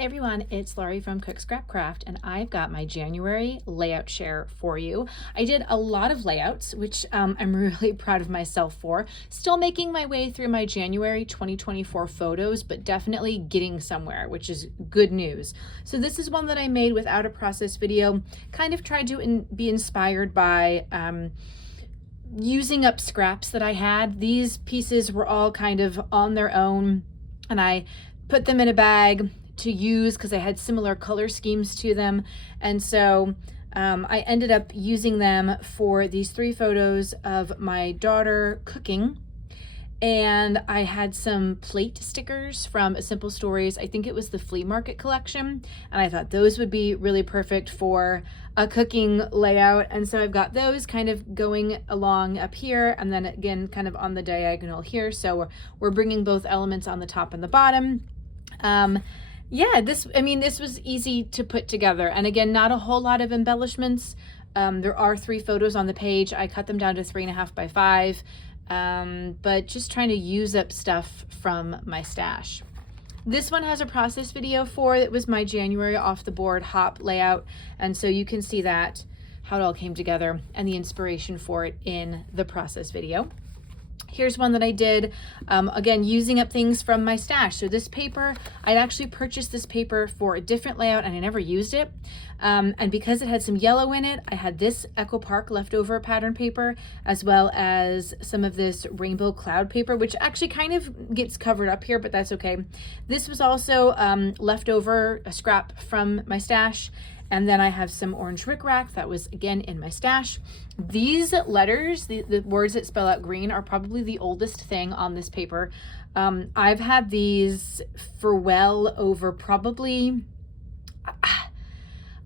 Hey everyone, it's Laurie from Cook Scrap Craft, and I've got my January layout share for you. I did a lot of layouts, which I'm really proud of myself for. Still making my way through my January 2024 photos, but definitely getting somewhere, which is good news. So this is one that I made without a process video. Kind of tried to be inspired by using up scraps that I had. These pieces were all kind of on their own, and I put them in a bag to use because they had similar color schemes to them. And so I ended up using them for these 3 photos of my daughter cooking. And I had some plate stickers from A Simple Stories. I think it was the flea market collection. And I thought those would be really perfect for a cooking layout. And so I've got those kind of going along up here, and then again, kind of on the diagonal here. So we're bringing both elements on the top and the bottom. Yeah, this was easy to put together. And again, not a whole lot of embellishments. There are 3 photos on the page. I cut them down to 3.5 by 5, but just trying to use up stuff from my stash. This one has a process video for it. It was my January off the board hop layout. And so you can see that, how it all came together and the inspiration for it in the process video. Here's one that I did, again, using up things from my stash. So this paper, I'd actually purchased this paper for a different layout and I never used it. And because it had some yellow in it, I had this Echo Park leftover pattern paper, as well as some of this rainbow cloud paper, which actually kind of gets covered up here, but that's okay. This was also leftover, a scrap from my stash. And then I have some orange rickrack that was again in my stash. These letters, the words that spell out green, are probably the oldest thing on this paper. I've had these for well over probably,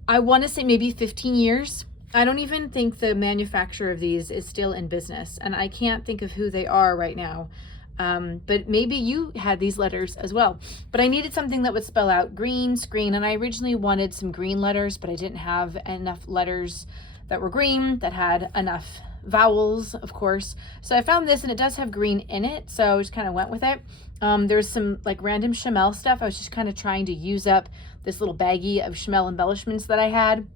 I want to say maybe 15 years. I don't even think the manufacturer of these is still in business, and I can't think of who they are right now. But maybe you had these letters as well. But I needed something that would spell out green, screen, and I originally wanted some green letters, but I didn't have enough letters that were green, that had enough vowels, of course. So I found this, and it does have green in it, so I just kind of went with it. There's some like random Chamel stuff. I was just kind of trying to use up this little baggie of Chamel embellishments that I had.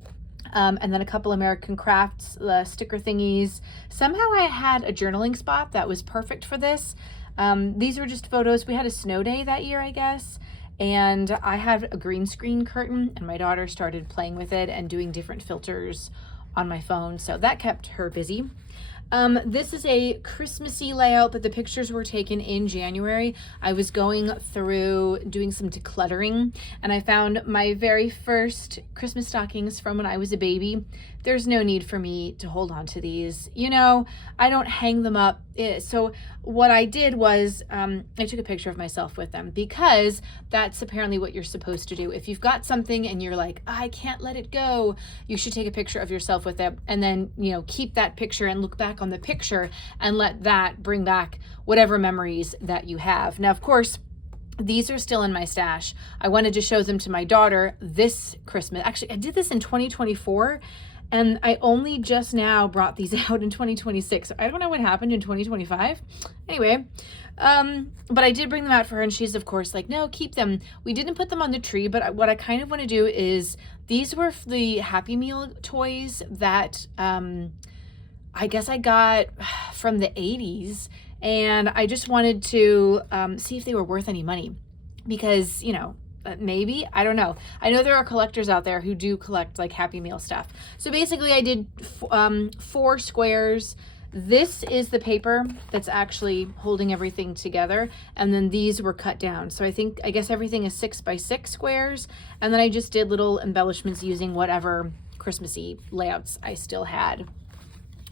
And then a couple American Crafts sticker thingies. Somehow I had a journaling spot that was perfect for this. These were just photos. We had a snow day that year, I guess, and I had a green screen curtain, and my daughter started playing with it and doing different filters on my phone, so that kept her busy. This is a Christmassy layout, but the pictures were taken in January. I was going through doing some decluttering, and I found my very first Christmas stockings from when I was a baby. There's no need for me to hold on to these. You know, I don't hang them up. So what I did was I took a picture of myself with them, because that's apparently what you're supposed to do. If you've got something and you're like, I can't let it go, you should take a picture of yourself with it, and then, you know, keep that picture and look back on the picture and let that bring back whatever memories that you have. Now, of course, these are still in my stash. I wanted to show them to my daughter this Christmas. Actually, I did this in 2024. And I only just now brought these out in 2026. I don't know what happened in 2025. Anyway, but I did bring them out for her, and she's of course like, no, keep them. We didn't put them on the tree, but what I kind of want to do is, these were the Happy Meal toys that I guess I got from the 80s. And I just wanted to see if they were worth any money, because, you know, maybe, I don't know. I know there are collectors out there who do collect like Happy Meal stuff. So basically I did 4 squares. This is the paper that's actually holding everything together, and then these were cut down. So I guess everything is 6 by 6 squares, and then I just did little embellishments using whatever Christmassy layouts I still had.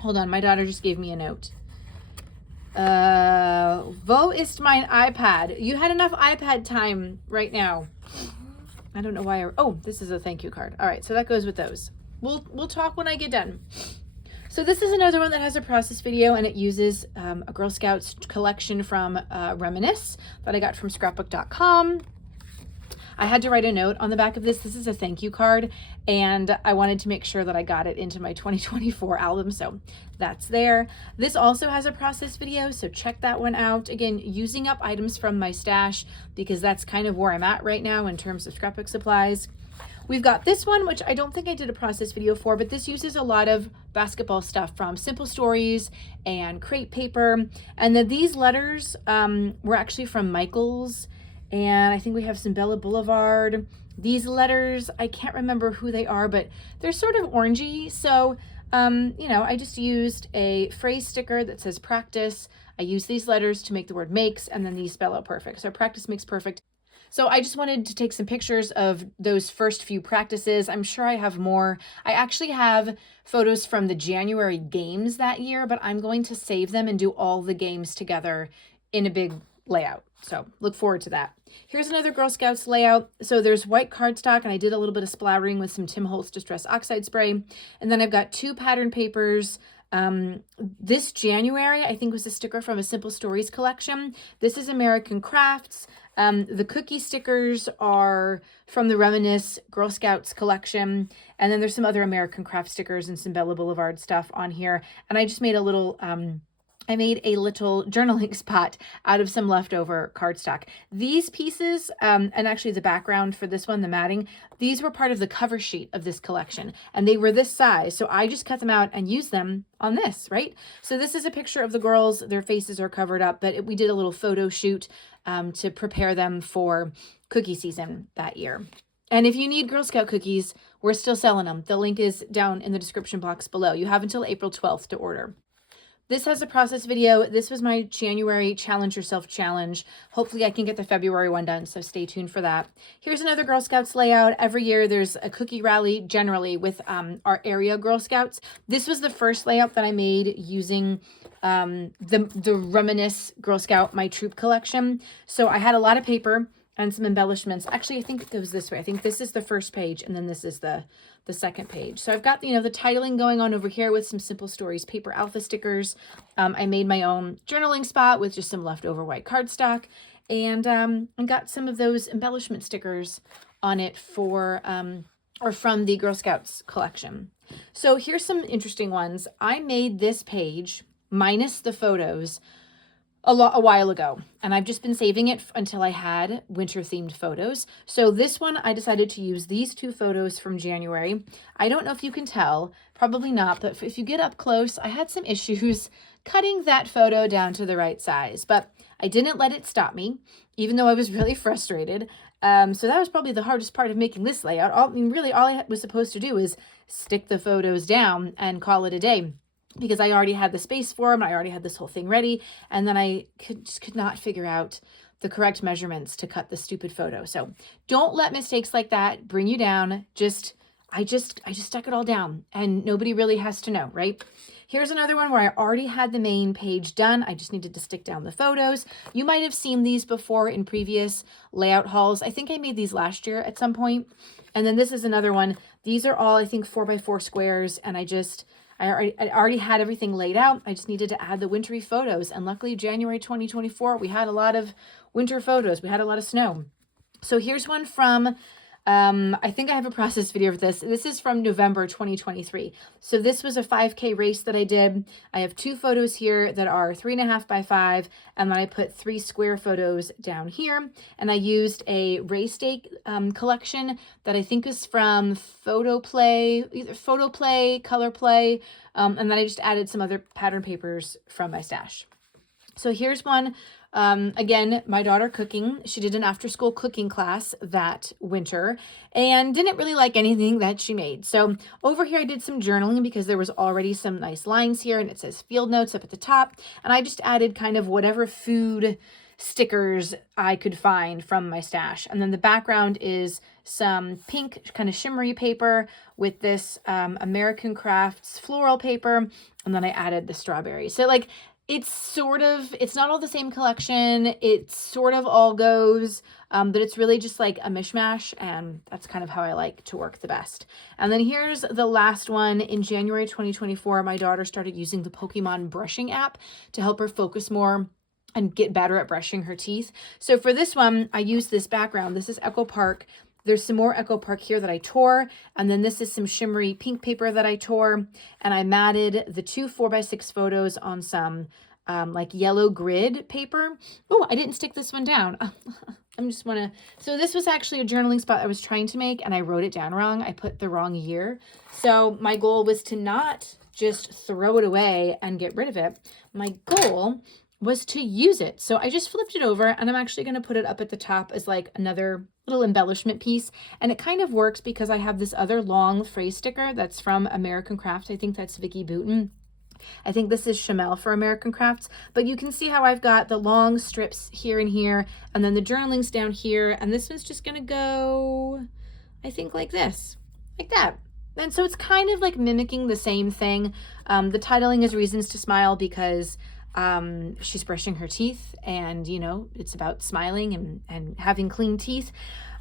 Hold on, my daughter just gave me a note. Wo ist mein iPad? You had enough iPad time right now. I don't know why. Oh, this is a thank you card. All right, so that goes with those. We'll talk when I get done. So this is another one that has a process video, and it uses a Girl Scouts collection from Reminisce that I got from Scrapbook.com. I had to write a note on the back of this. This is a thank you card, and I wanted to make sure that I got it into my 2024 album, so that's there. This also has a process video, so check that one out. Again, using up items from my stash because that's kind of where I'm at right now in terms of scrapbook supplies. We've got this one, which I don't think I did a process video for, but this uses a lot of basketball stuff from Simple Stories and crepe paper. And then these letters were actually from Michael's, and I think we have some Bella Boulevard. These letters, I can't remember who they are, but they're sort of orangey. So, you know, I just used a phrase sticker that says practice. I use these letters to make the word makes, and then these spell out perfect. So practice makes perfect. So I just wanted to take some pictures of those first few practices. I'm sure I have more. I actually have photos from the January games that year, but I'm going to save them and do all the games together in a big layout. So look forward to that. Here's another Girl Scouts layout. So there's white cardstock, and I did a little bit of splattering with some Tim Holtz Distress Oxide spray. And then I've got 2 pattern papers. This January, I think, was a sticker from a Simple Stories collection. This is American Crafts. The cookie stickers are from the Reminisce Girl Scouts collection. And then there's some other American Craft stickers and some Bella Boulevard stuff on here. And I just made a little journaling spot out of some leftover cardstock. These pieces, and actually the background for this one, the matting, these were part of the cover sheet of this collection, and they were this size. So I just cut them out and used them on this, right? So this is a picture of the girls. Their faces are covered up, but we did a little photo shoot to prepare them for cookie season that year. And if you need Girl Scout cookies, we're still selling them. The link is down in the description box below. You have until April 12th to order. This has a process video. This was my January Challenge Yourself challenge. Hopefully I can get the February one done, so stay tuned for that. Here's another Girl Scouts layout. Every year there's a cookie rally, generally with our area Girl Scouts. This was the first layout that I made using the Reminisce Girl Scout My Troop collection. So I had a lot of paper and some embellishments. Actually, I think it goes this way. I think this is the first page, and then this is the second page. So I've got, you know, the titling going on over here with some Simple Stories paper alpha stickers. I made my own journaling spot with just some leftover white cardstock, and I got some of those embellishment stickers on it for or from the Girl Scouts collection. So here's some interesting ones. I made this page minus the photos a while ago, and I've just been saving it until I had winter themed photos. So this one, I decided to use these 2 photos from January. I don't know if you can tell, probably not, but if you get up close, I had some issues cutting that photo down to the right size, but I didn't let it stop me, even though I was really frustrated. So that was probably the hardest part of making this layout. Really all I was supposed to do is stick the photos down and call it a day, because I already had the space for them. I already had this whole thing ready. And then I could not figure out the correct measurements to cut the stupid photo. So don't let mistakes like that bring you down. I just stuck it all down, and nobody really has to know, right? Here's another one where I already had the main page done. I just needed to stick down the photos. You might have seen these before in previous layout hauls. I think I made these last year at some point. And then this is another one. These are all, I think, 4x4 squares, and I already had everything laid out. I just needed to add the wintry photos. And luckily, January 2024, we had a lot of winter photos. We had a lot of snow. So here's one from, I think I have a process video for this. This is from November 2023. So this was a 5K race that I did. I have 2 photos here that are 3.5 by 5. And then I put 3 square photos down here. And I used a race day collection that I think is from Photo Play, either Photo Play, Color Play. And then I just added some other pattern papers from my stash. So here's one. Again, my daughter cooking. She did an after-school cooking class that winter and didn't really like anything that she made. So over here, I did some journaling because there was already some nice lines here, and it says field notes up at the top. And I just added kind of whatever food stickers I could find from my stash. And then the background is some pink kind of shimmery paper with this American Crafts floral paper. And then I added the strawberries. So like, it's not all the same collection. It sort of all goes, but it's really just like a mishmash, and that's kind of how I like to work the best. And then here's the last one. In January 2024, my daughter started using the Pokemon brushing app to help her focus more and get better at brushing her teeth. So for this one, I used this background. This is Echo Park. There's some more Echo Park here that I tore. And then this is some shimmery pink paper that I tore. And I matted the 2 4x6 photos on some like yellow grid paper. Oh, I didn't stick this one down. So this was actually a journaling spot I was trying to make, and I wrote it down wrong. I put the wrong year. So my goal was to not just throw it away and get rid of it. My goal was to use it. So I just flipped it over, and I'm actually going to put it up at the top as like another little embellishment piece. And it kind of works because I have this other long phrase sticker that's from American Crafts. I think that's Vicky Booten. I think this is Chamel for American Crafts, but you can see how I've got the long strips here and here, and then the journaling's down here, and this one's just gonna go, I think, like this, like that. And so it's kind of like mimicking the same thing. The titling is Reasons to Smile because she's brushing her teeth, and you know, it's about smiling and having clean teeth.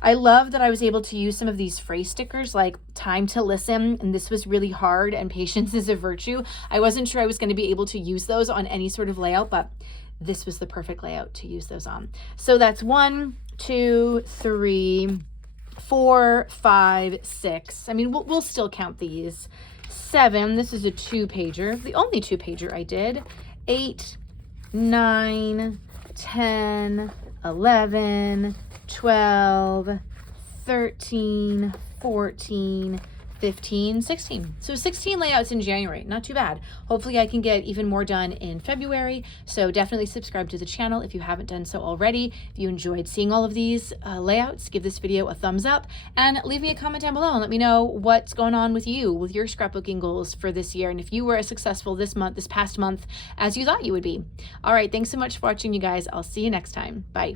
I love that I was able to use some of these phrase stickers like time to listen, and this was really hard, and patience is a virtue. I wasn't sure I was going to be able to use those on any sort of layout, but this was the perfect layout to use those on. So that's 1, 2, 3, 4, 5, 6. I mean, we'll still count these. 7, this is a 2-pager, the only 2-pager I did. 8, 9, 10, 11, 12, 13, 14, 15, 16. So 16 layouts in January, not too bad. Hopefully I can get even more done in February. So definitely subscribe to the channel if you haven't done so already. If you enjoyed seeing all of these layouts, give this video a thumbs up and leave me a comment down below and let me know what's going on with you, with your scrapbooking goals for this year. And if you were as successful this past month as you thought you would be. All right, thanks so much for watching, you guys. I'll see you next time. Bye.